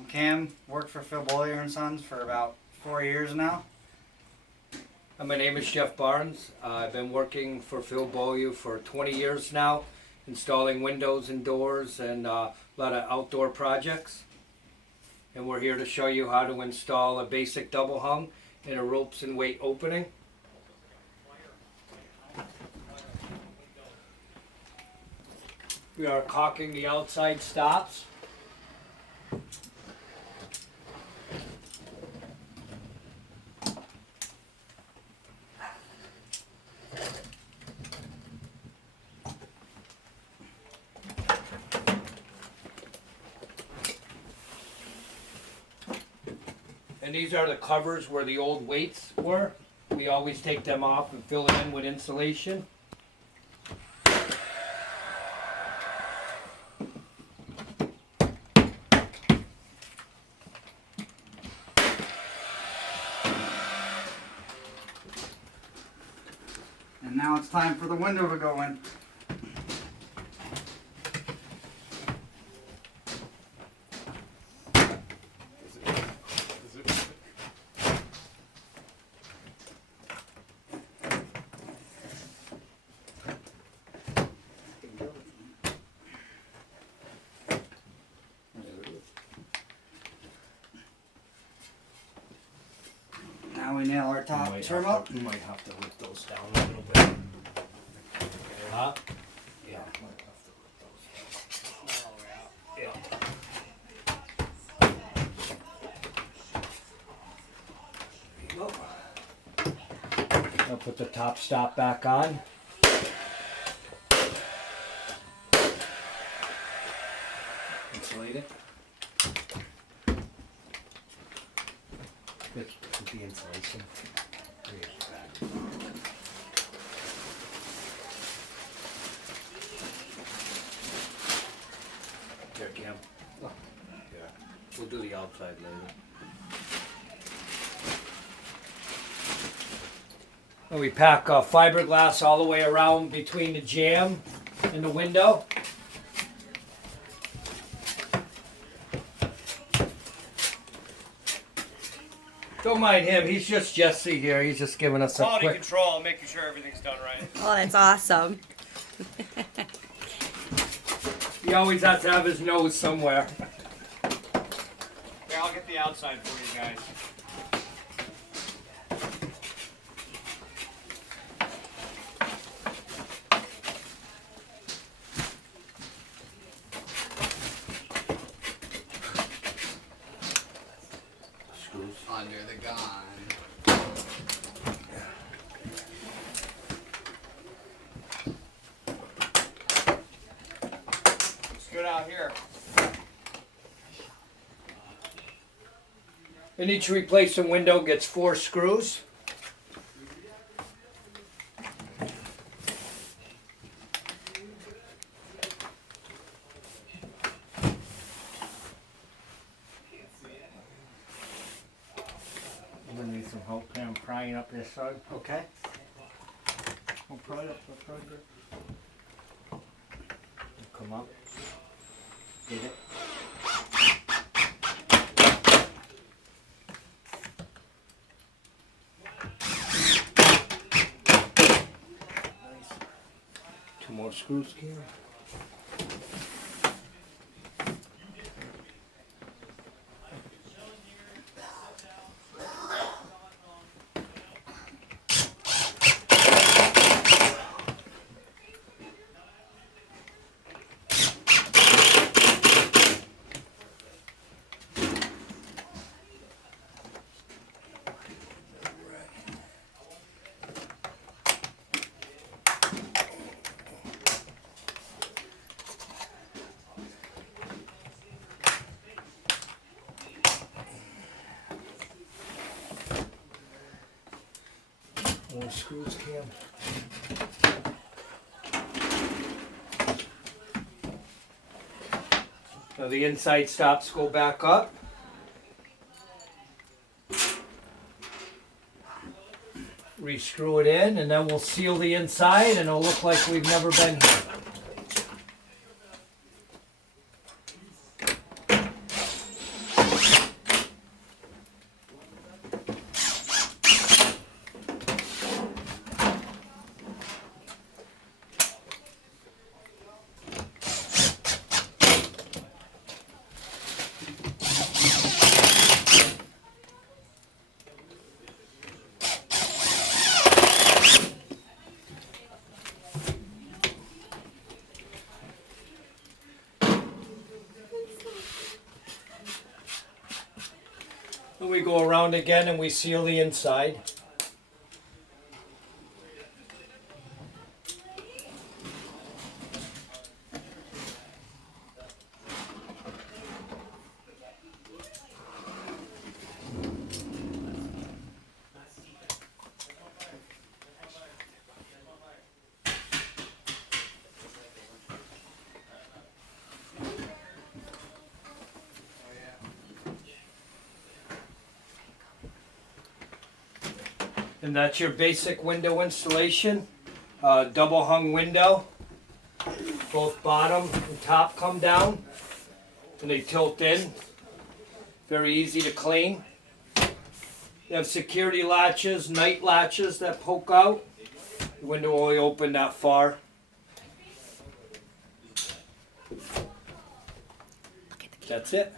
I'm Cam, worked for Phil Bollier & Sons for about 4 years now. My name is Jeff Barnes. I've been working for Phil Bollier for 20 years now, installing windows and doors and a lot of outdoor projects. And we're here to show you how to install a basic double hung and a ropes and weight opening. We are caulking the outside stops. And these are the covers where the old weights were. We always take them off and fill it in with insulation. And now it's time for the window to go in. Now we nail our top trim up. You might have to lift those down a little bit. Huh? Yeah. Might have to lift those down. Yeah. There you go. I'll put the top stop back on. Insulate it. With the insulation. There, Cam. Oh, yeah. We'll do the outside later. And we pack fiberglass all the way around between the jamb and the window. Don't mind him, he's just Jesse here. He's just giving us a Quality quick... control, making sure everything's done right. Oh, that's awesome. He always has to have his nose somewhere. Here, I'll get the outside for you guys. Screws. Under the gun. Looks good out here. And each replacement window gets 4 screws. I'm gonna need some help here. I'm prying up this side. Okay. I'll pry it up. Come up. Get it. Two more screws here. More screws, Cam. Now the inside stops go back up. Re-screw it in, and then we'll seal the inside, and it'll look like we've never been here. Then we go around again and we seal the inside. And that's your basic window installation. Double hung window. Both bottom and top come down. And they tilt in. Very easy to clean. You have security latches, night latches that poke out. The window only open that far. That's it.